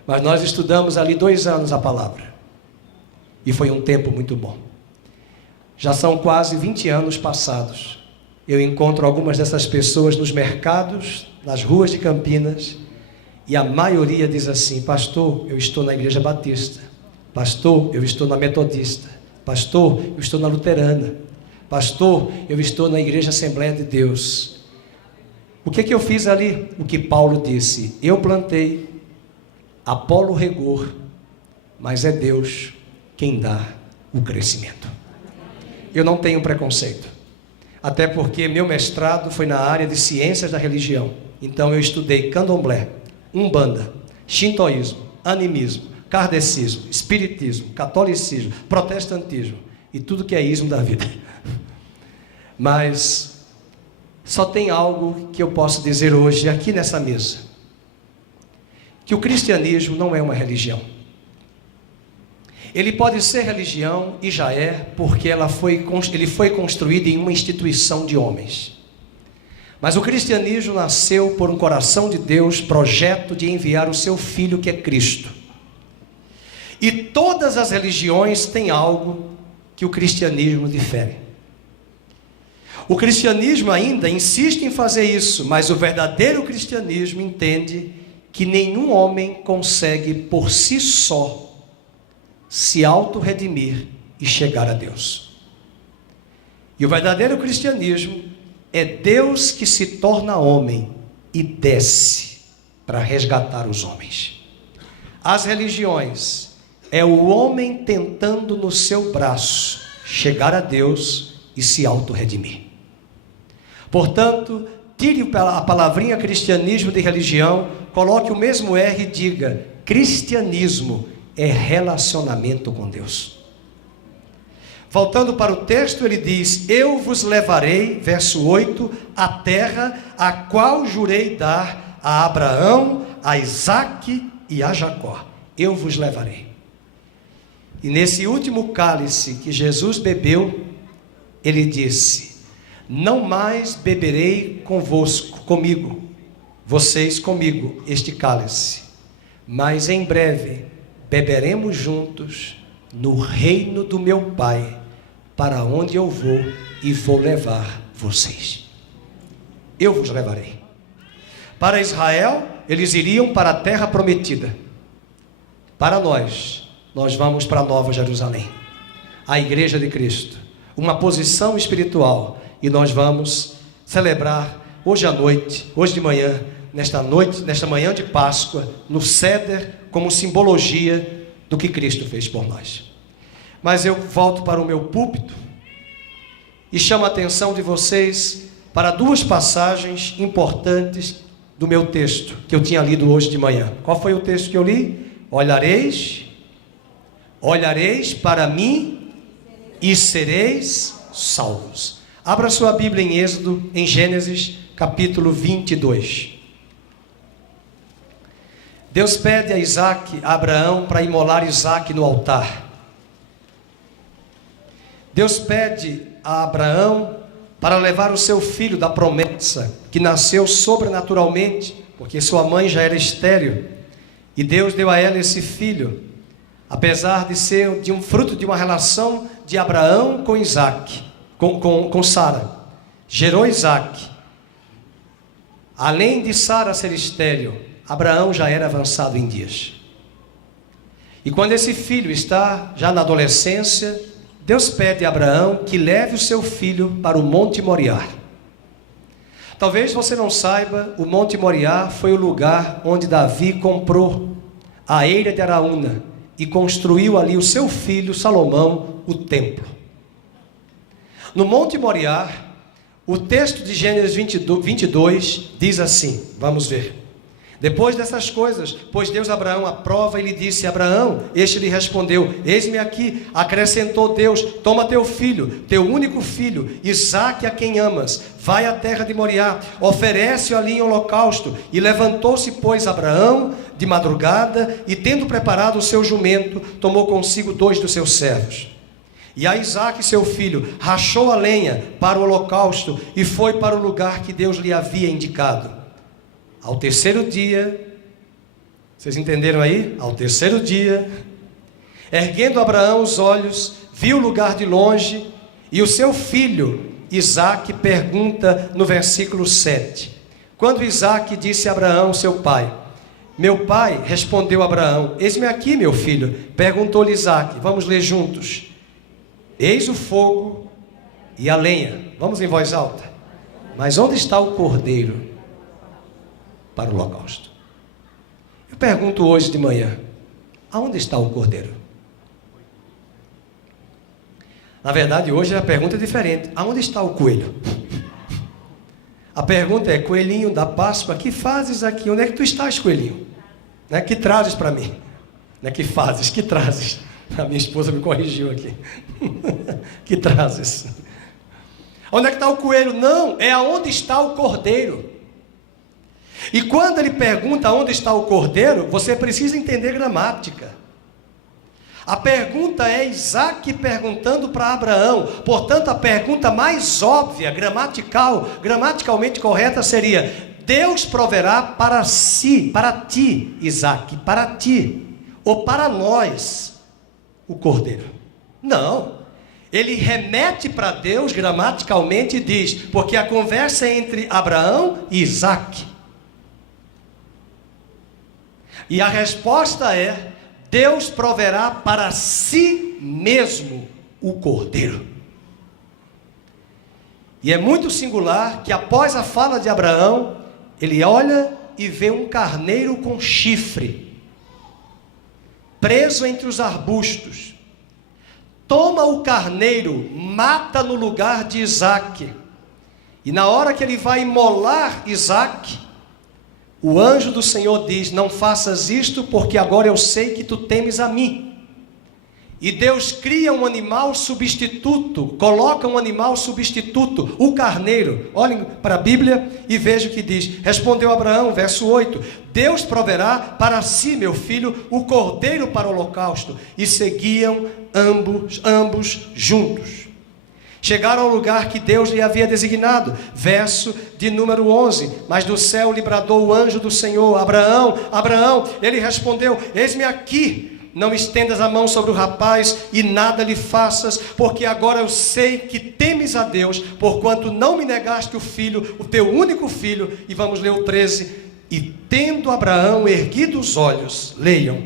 Mas nós estudamos ali 2 anos a palavra. E foi um tempo muito bom. Já são quase 20 anos passados. Eu encontro algumas dessas pessoas nos mercados, nas ruas de Campinas, e a maioria diz assim: pastor, eu estou na Igreja Batista. Pastor, eu estou na Metodista. Pastor, eu estou na Luterana. Pastor, eu estou na Igreja Assembleia de Deus. O que eu fiz ali? O que Paulo disse: eu plantei, Apolo regou, mas é Deus quem dá o crescimento. Eu não tenho preconceito, até porque meu mestrado foi na área de ciências da religião. Então eu estudei candomblé, umbanda, shintoísmo, animismo, kardecismo, espiritismo, catolicismo, protestantismo e tudo que é ismo da vida. Mas só tem algo que eu posso dizer hoje aqui nessa mesa: que o cristianismo não é uma religião. Ele pode ser religião, e já é, porque ele foi construído em uma instituição de homens. Mas o cristianismo nasceu por um coração de Deus, projeto de enviar o seu Filho, que é Cristo. E todas as religiões têm algo que o cristianismo difere. O cristianismo ainda insiste em fazer isso, mas o verdadeiro cristianismo entende que nenhum homem consegue por si só se auto-redimir e chegar a Deus. E o verdadeiro cristianismo é Deus que se torna homem e desce para resgatar os homens. As religiões é o homem tentando no seu braço chegar a Deus e se auto-redimir. Portanto, tire a palavrinha cristianismo de religião, coloque o mesmo R e diga: cristianismo é relacionamento com Deus. Voltando para o texto, ele diz: eu vos levarei, verso 8, à terra a qual jurei dar a Abraão, a Isaque e a Jacó. Eu vos levarei. E nesse último cálice que Jesus bebeu, ele disse: não mais beberei vocês comigo, este cálice, mas em breve beberemos juntos no reino do meu Pai, para onde eu vou e vou levar vocês. Eu vos levarei. Para Israel, eles iriam para a terra prometida. Para nós vamos para a Nova Jerusalém, a Igreja de Cristo, uma posição espiritual, e nós vamos celebrar hoje à noite, hoje de manhã, nesta manhã de Páscoa, no Ceder, como simbologia do que Cristo fez por nós. Mas eu volto para o meu púlpito e chamo a atenção de vocês para 2 passagens importantes do meu texto, que eu tinha lido hoje de manhã. Qual foi o texto que eu li? Olhareis olhareis para mim e sereis salvos. Abra sua Bíblia em Êxodo, em Gênesis, capítulo 22. Deus pede a Abraão para imolar Isaque no altar. Deus pede a Abraão para levar o seu filho da promessa, que nasceu sobrenaturalmente, porque sua mãe já era estéril, e Deus deu a ela esse filho, apesar de ser de um fruto de uma relação de Abraão com Isaque, com Sara. Gerou Isaque. Além de Sara ser estéril, Abraão já era avançado em dias. E quando esse filho está já na adolescência, Deus pede a Abraão que leve o seu filho para o Monte Moriá. Talvez você não saiba, o Monte Moriá foi o lugar onde Davi comprou a eira de Araúna e construiu ali o seu filho Salomão, o templo. No Monte Moriá, o texto de Gênesis 22 diz assim, vamos ver. Depois dessas coisas, pôs Deus Abraão à prova e lhe disse: Abraão, este lhe respondeu: eis-me aqui. Acrescentou Deus: toma teu filho, teu único filho, Isaque, a quem amas, vai à terra de Moriá, oferece-o ali em holocausto. E levantou-se, pois, Abraão de madrugada, e tendo preparado o seu jumento, tomou consigo 2 dos seus servos. E a Isaque, seu filho, rachou a lenha para o holocausto e foi para o lugar que Deus lhe havia indicado. Ao terceiro dia, vocês entenderam aí? Ao terceiro dia, erguendo Abraão os olhos, viu o lugar de longe, e o seu filho Isaque pergunta no versículo 7. Quando Isaque disse a Abraão, seu pai: meu pai, respondeu Abraão: eis-me aqui, meu filho. Perguntou-lhe Isaque, vamos ler juntos. Eis o fogo e a lenha. Vamos em voz alta. Mas onde está o cordeiro para o holocausto? Eu pergunto hoje de manhã: aonde está o cordeiro? Na verdade, hoje a pergunta é diferente: aonde está o coelho? A pergunta é: coelhinho da Páscoa, que fazes aqui? Onde é que tu estás, coelhinho? Né? Que trazes para mim? Não é que fazes, que trazes? A minha esposa me corrigiu aqui. Que trazes? Onde é que está o coelho? Não, é aonde está o cordeiro. E quando ele pergunta onde está o cordeiro, você precisa entender gramática. A pergunta é Isaque perguntando para Abraão. Portanto, a pergunta mais óbvia, gramaticalmente correta seria: Deus proverá para si, para ti, Isaque, para ti, ou para nós, o cordeiro. Não. Ele remete para Deus gramaticalmente e diz, porque a conversa é entre Abraão e Isaque. E a resposta é: Deus proverá para si mesmo o cordeiro. E é muito singular que após a fala de Abraão, ele olha e vê um carneiro com chifre, preso entre os arbustos. Toma o carneiro, mata no lugar de Isaque. E na hora que ele vai imolar Isaque, o anjo do Senhor diz: não faças isto, porque agora eu sei que tu temes a mim. E Deus cria um animal substituto, coloca um animal substituto, o carneiro. Olhem para a Bíblia e vejam o que diz. Respondeu Abraão, verso 8: Deus proverá para si, meu filho, o cordeiro para o holocausto. E seguiam ambos juntos. Chegaram ao lugar que Deus lhe havia designado. Verso de número 11. Mas do céu lhe bradou o anjo do Senhor: Abraão, Abraão. Ele respondeu: eis-me aqui. Não estendas a mão sobre o rapaz e nada lhe faças, porque agora eu sei que temes a Deus, porquanto não me negaste o filho, o teu único filho. E vamos ler o 13. E tendo Abraão erguido os olhos, leiam,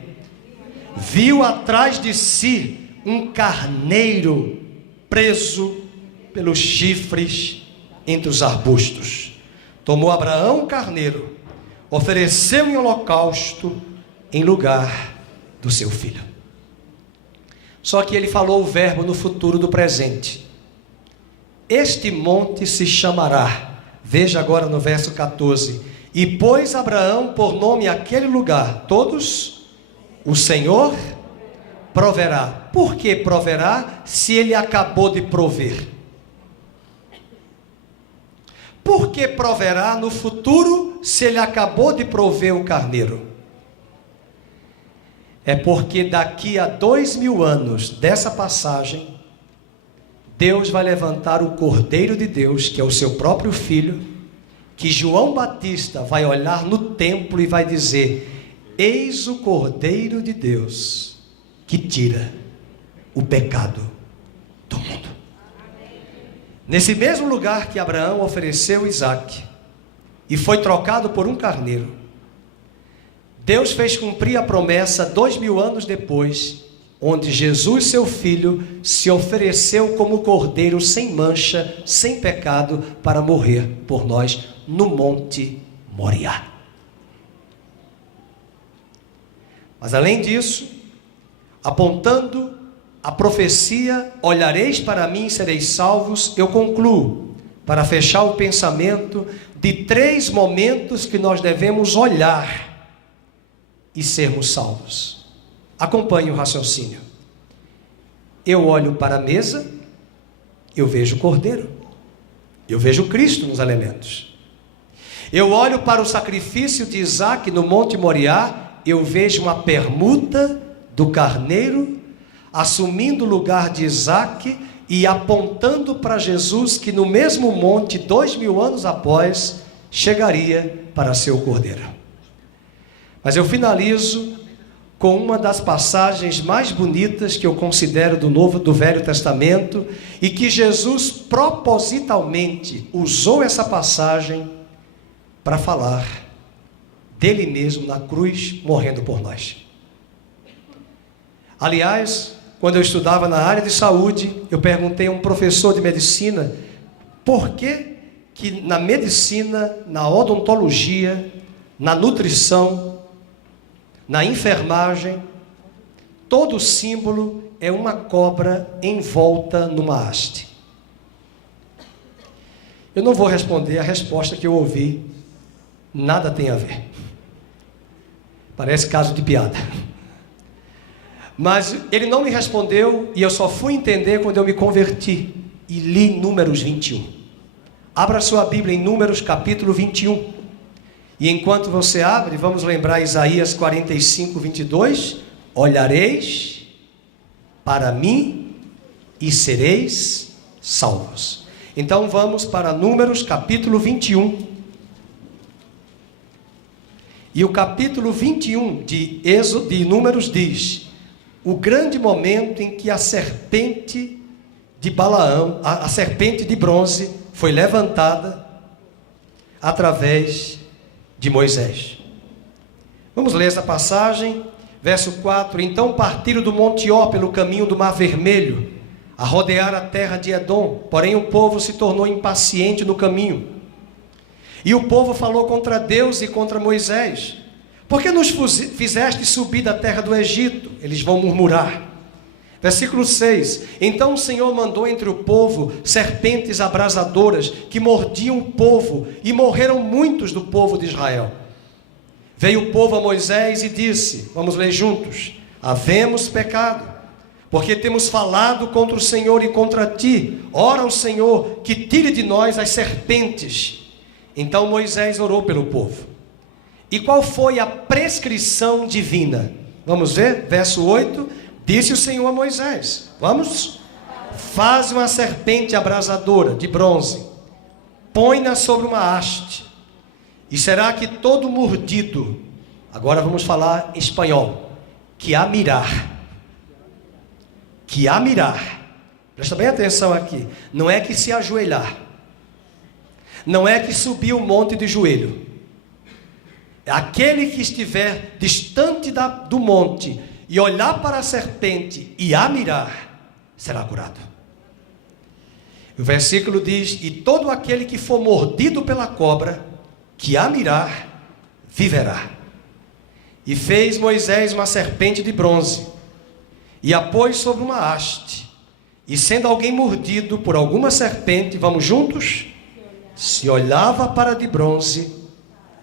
viu atrás de si um carneiro preso pelos chifres entre os arbustos. Tomou Abraão o carneiro, ofereceu em holocausto em lugar do seu filho. Só que ele falou o verbo no futuro do presente. Este monte se chamará, veja agora no verso 14, e pôs Abraão por nome aquele lugar, todos, o Senhor proverá. Por que proverá se ele acabou de prover? Por que proverá no futuro se ele acabou de prover o carneiro? É porque daqui a 2000 anos dessa passagem, Deus vai levantar o Cordeiro de Deus, que é o seu próprio Filho, que João Batista vai olhar no templo e vai dizer: eis o Cordeiro de Deus, que tira o pecado do mundo. Nesse mesmo lugar que Abraão ofereceu Isaque, e foi trocado por um carneiro, Deus fez cumprir a promessa 2000 anos depois, onde Jesus, seu Filho, se ofereceu como cordeiro sem mancha, sem pecado, para morrer por nós no Monte Moriá. Mas além disso, apontando a profecia, olhareis para mim e sereis salvos, eu concluo, para fechar o pensamento, de 3 momentos que nós devemos olhar e sermos salvos. Acompanhe o raciocínio. Eu olho para a mesa, eu vejo o Cordeiro, eu vejo Cristo nos elementos. Eu olho para o sacrifício de Isaque no Monte Moriá, eu vejo uma permuta do carneiro, assumindo o lugar de Isaque e apontando para Jesus, que no mesmo monte, 2000 anos após, chegaria para ser o Cordeiro. Mas eu finalizo com uma das passagens mais bonitas que eu considero do Velho Testamento, e que Jesus propositalmente usou essa passagem para falar dele mesmo na cruz, morrendo por nós. Aliás, quando eu estudava na área de saúde, eu perguntei a um professor de medicina por que na medicina, na odontologia, na nutrição, na enfermagem, todo símbolo é uma cobra envolta numa haste. Eu não vou responder a resposta que eu ouvi, nada tem a ver. Parece caso de piada. Mas ele não me respondeu, e eu só fui entender quando eu me converti e li Números 21. Abra sua Bíblia em Números capítulo 21. E enquanto você abre, vamos lembrar Isaías 45, 22. Olhareis para mim e sereis salvos. Então vamos para Números capítulo 21. E o capítulo 21 de Números diz: o grande momento em que a serpente de Balaão, a serpente de bronze, foi levantada através de Moisés. Vamos ler essa passagem, verso 4. Então partiram do Monte Ó pelo caminho do Mar Vermelho, a rodear a terra de Edom, porém o povo se tornou impaciente no caminho. E o povo falou contra Deus e contra Moisés: por que nos fizeste subir da terra do Egito? Eles vão murmurar. Versículo 6. Então o Senhor mandou entre o povo serpentes abrasadoras que mordiam o povo, e morreram muitos do povo de Israel. Veio o povo a Moisés e disse, vamos ler juntos: havemos pecado, porque temos falado contra o Senhor e contra ti. Ora ao Senhor que tire de nós as serpentes. Então Moisés orou pelo povo. E qual foi a prescrição divina? Vamos ver, verso 8. Disse o Senhor a Moisés: vamos? Faz uma serpente abrasadora de bronze, põe-na sobre uma haste, e será que todo mordido, agora vamos falar espanhol, que a mirar, presta bem atenção aqui, não é que se ajoelhar, não é que subir o monte de joelho, aquele que estiver distante do monte e olhar para a serpente e a mirar, será curado. O versículo diz: e todo aquele que for mordido pela cobra, que a mirar, viverá. E fez Moisés uma serpente de bronze, e a pôs sobre uma haste, e sendo alguém mordido por alguma serpente, vamos juntos? Se olhava para a de bronze,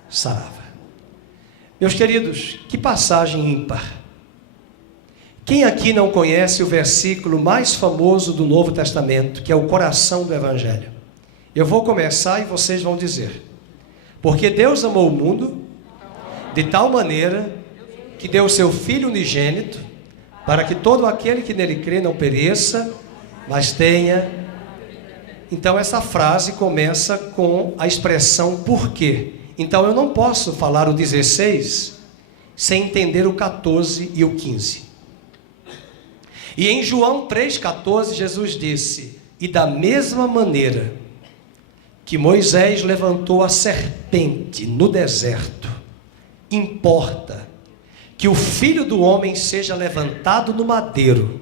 sarava. Meus queridos, que passagem ímpar. Quem aqui não conhece o versículo mais famoso do Novo Testamento, que é o coração do Evangelho? Eu vou começar e vocês vão dizer. Porque Deus amou o mundo de tal maneira que deu o seu Filho unigênito, para que todo aquele que nele crê não pereça, mas tenha... Então essa frase começa com a expressão por quê. Então eu não posso falar o 16 sem entender o 14 e o 15. E em João 3,14 Jesus disse: e da mesma maneira que Moisés levantou a serpente no deserto, importa que o Filho do Homem seja levantado no madeiro,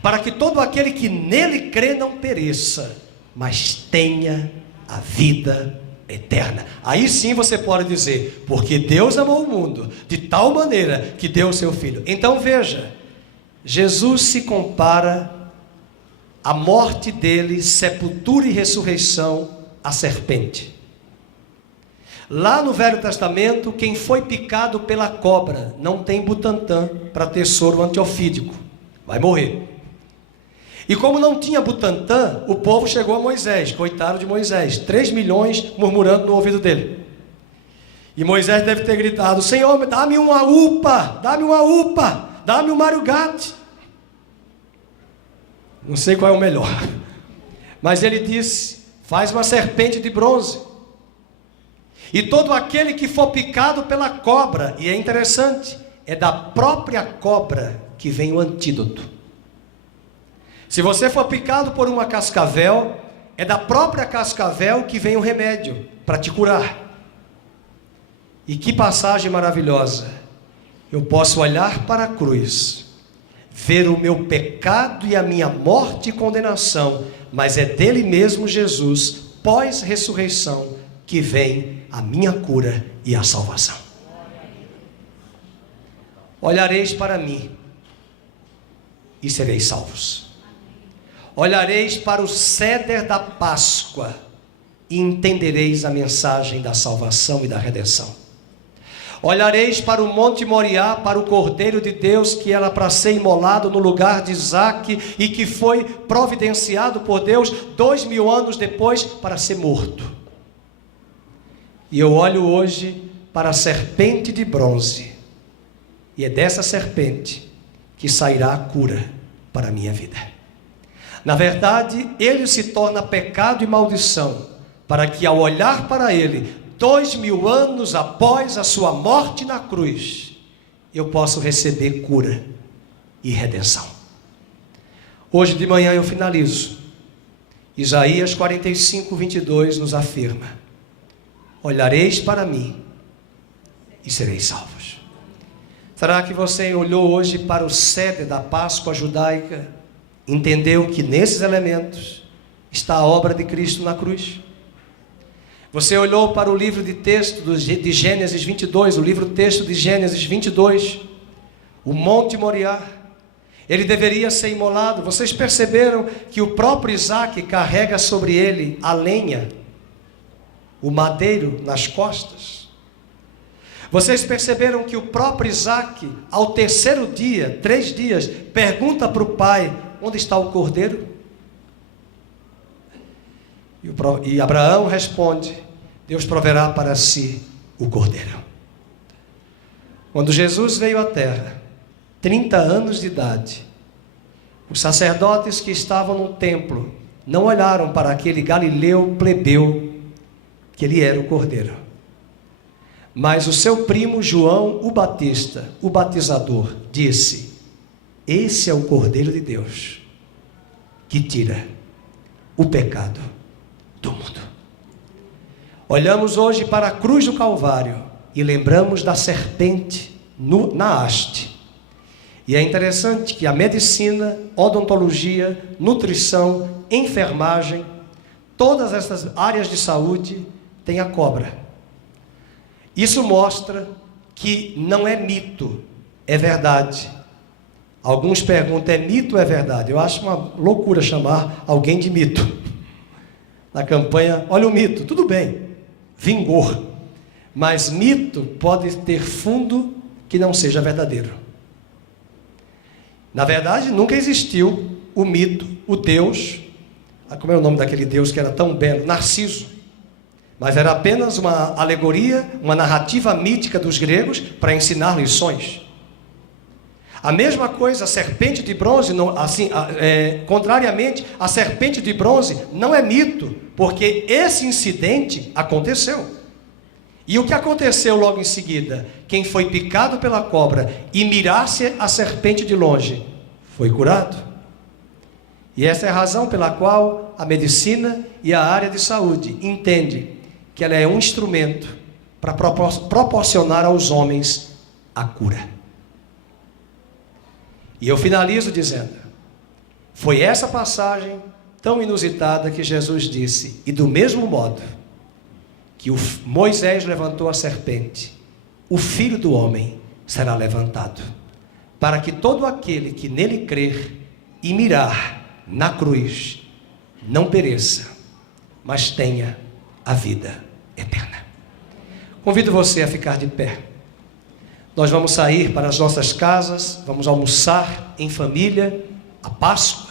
para que todo aquele que nele crê não pereça, mas tenha a vida eterna. Aí sim você pode dizer, porque Deus amou o mundo de tal maneira que deu o seu Filho. Então veja, Jesus se compara a morte dele, sepultura e ressurreição, à serpente. Lá no Velho Testamento, quem foi picado pela cobra não tem Butantan para ter soro antiofídico, vai morrer. E como não tinha Butantan, o povo chegou a Moisés, coitado de Moisés, 3 milhões murmurando no ouvido dele. E Moisés deve ter gritado: Senhor, dá-me uma UPA, dá-me uma UPA, dá-me um Mariugate. Não sei qual é o melhor. Mas ele disse: faz uma serpente de bronze. E todo aquele que for picado pela cobra, e é interessante, é da própria cobra que vem o antídoto. Se você for picado por uma cascavel, é da própria cascavel que vem o remédio para te curar. E que passagem maravilhosa! Eu posso olhar para a cruz, ver o meu pecado e a minha morte e condenação, mas é dele mesmo, Jesus, pós-ressurreição, que vem a minha cura e a salvação. Olhareis para mim e sereis salvos. Olhareis para o céder da Páscoa e entendereis a mensagem da salvação e da redenção. Olhareis para o Monte Moriá, para o Cordeiro de Deus, que era para ser imolado no lugar de Isaque e que foi providenciado por Deus 2000 anos depois para ser morto. E eu olho hoje para a serpente de bronze, e é dessa serpente que sairá a cura para a minha vida. Na verdade, ele se torna pecado e maldição, para que ao olhar para ele, 2000 anos após a sua morte na cruz, eu posso receber cura e redenção. Hoje de manhã eu finalizo. Isaías 45, 22 nos afirma: olhareis para mim e sereis salvos. Será que você olhou hoje para o céder da Páscoa judaica, entendeu que nesses elementos está a obra de Cristo na cruz? Você olhou para o livro de texto de Gênesis 22, o livro texto de Gênesis 22, o Monte Moriá, ele deveria ser imolado. Vocês perceberam que o próprio Isaque carrega sobre ele a lenha, o madeiro nas costas? Vocês perceberam que o próprio Isaque, ao terceiro dia, 3 dias, pergunta para o pai: onde está o cordeiro? E Abraão responde: Deus proverá para si o cordeiro. Quando Jesus veio à terra, 30 anos de idade, os sacerdotes que estavam no templo não olharam para aquele galileu plebeu, que ele era o cordeiro. Mas o seu primo João, o Batista, o batizador, disse: esse é o Cordeiro de Deus, que tira o pecado do mundo. Olhamos hoje para a cruz do Calvário e lembramos da serpente na haste. E é interessante que a medicina, odontologia, nutrição, enfermagem, todas essas áreas de saúde têm a cobra. Isso mostra que não é mito, é verdade. Alguns perguntam: é mito ou é verdade? Eu acho uma loucura chamar alguém de mito. Na campanha, olha o mito, tudo bem, vingor. Mas mito pode ter fundo que não seja verdadeiro. Na verdade, nunca existiu o mito, o Deus, como é o nome daquele Deus que era tão belo? Narciso. Mas era apenas uma alegoria, uma narrativa mítica dos gregos para ensinar lições. A mesma coisa, a serpente de bronze, contrariamente, a serpente de bronze não é mito, porque esse incidente aconteceu. E o que aconteceu logo em seguida? Quem foi picado pela cobra e mirasse a serpente de longe, foi curado. E essa é a razão pela qual a medicina e a área de saúde entende que ela é um instrumento para proporcionar aos homens a cura. E eu finalizo dizendo, foi essa passagem tão inusitada que Jesus disse, e do mesmo modo que Moisés levantou a serpente, o Filho do Homem será levantado, para que todo aquele que nele crer e mirar na cruz, não pereça, mas tenha a vida eterna. Convido você a ficar de pé. Nós vamos sair para as nossas casas, vamos almoçar em família, a Páscoa,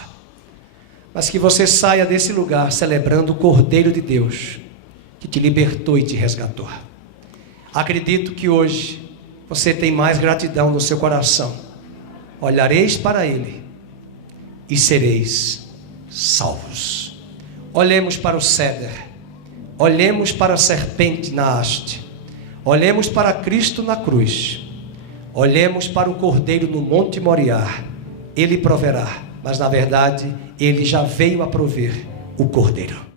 mas que você saia desse lugar celebrando o Cordeiro de Deus, que te libertou e te resgatou. Acredito que hoje você tem mais gratidão no seu coração. Olhareis para Ele e sereis salvos. Olhemos para o cedro, olhemos para a serpente na haste, olhemos para Cristo na cruz, olhemos para o Cordeiro no Monte Moriá. Ele proverá, mas na verdade Ele já veio a prover o Cordeiro.